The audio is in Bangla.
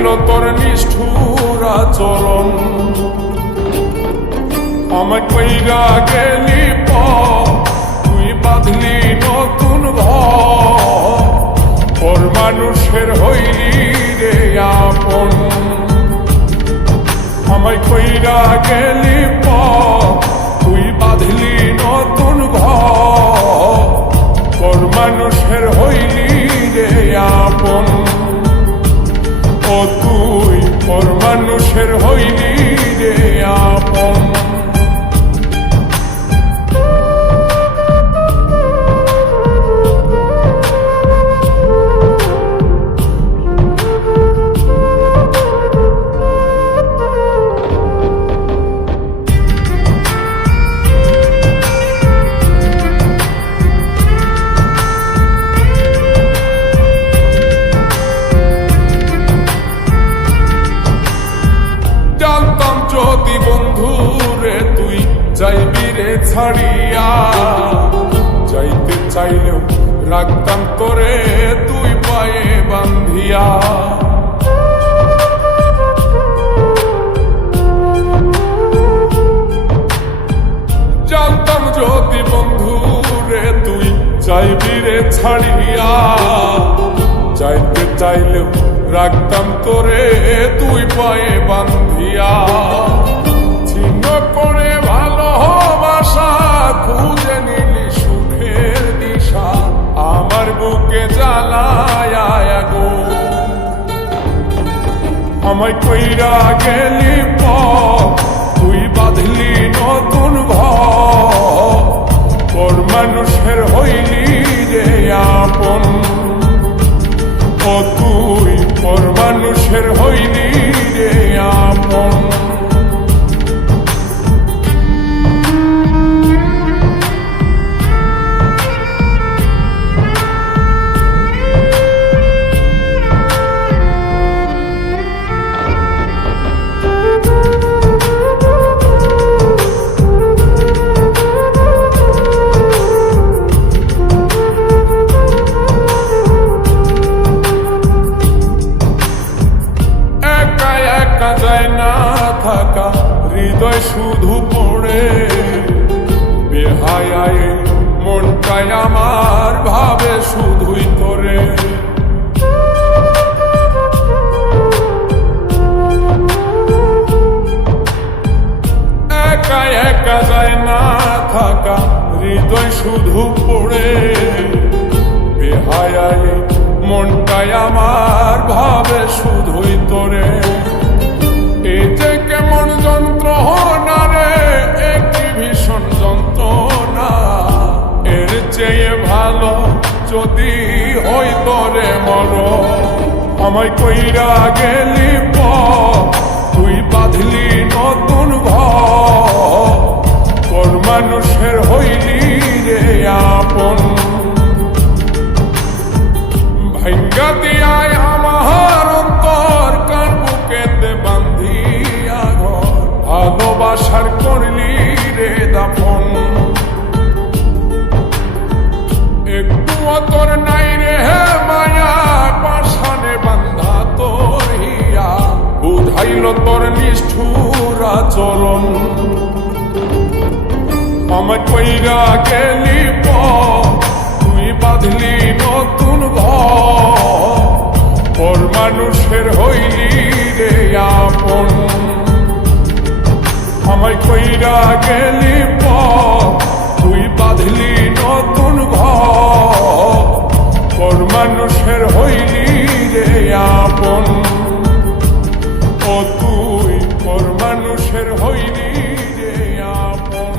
বুঝাইল তোর নিষ্ঠুর আচরণ। আমায় কইরা গেলি তুই বাঁধলি নতুন ঘর, ওর মানুষের হইলি রে আপন। আমায় কইরা গেলি তুই বাঁধলি নতুন ঘর, ওর মানুষের হইলি রে আপন। ও তুই ওর মানুষের হইলি রে আপন। যদি বন্ধু রে তুই যাইবি রে ছাড়িয়া, যাইতে চাইলেও রাখতাম তোরে তুই পায়ে বান্ধিয়া। জানতাম যদি বন্ধু রে তুই যাইবি রে ছাড়িয়া, যাইতে চাইলেও রাখতাম তোরে তুই পায়ে বান্ধিয়া। ছিন্ন করে ভালোবাসা খুঁজে নিলি সুখের দিশা, আমার বুকে জ্বালায় আগুন। আমায় কইরা গেলি তুই বাঁধলি নতুন ঘর, ওর মানুষের হইলি রে আপন। ও তুই ওর মানুষের হইলি রে আপন। থাকা হৃদয় শুধু পড়ে বেহায়ায়, মনটাই আমার ভাবে শুধুই তোরে। একা একা যায় না থাকা হৃদয় শুধু পড়ে বেহায়ায়, মনটাই আমার ভাবে শুধুই তোরে। এই যে কেমন যন্ত্রণা রে, একটি ভীষণ যন্ত্রণা, এর চেয়ে ভালো যদি হইতো রে মর। আমায় কইরা গেলি তুই বাঁধলি নতুন ঘর, ওর মানুষের হইলি রে আপন। ভাঙ্গা দিয়ায় আমার অন্তর কার বুকেতে বান্ধিয়া ঘর, ভালোবাসার করলি রে দাফন। একটু তোর নাই রে মায়া, পাশানে বান্ধা তোর হিয়া, বুঝাইল তোর নিষ্ঠুর আচরণ। আমায় কইরা গেলি তুই বাঁধলি নতুন ঘর, ওর মানুষের হইলি রে আপন। আমায় কইরা গেলি তুই বাঁধলি নতুন ঘর, ওর মানুষের হইলি রে আপন। ও তুই ওর মানুষের হইলি রে আপন।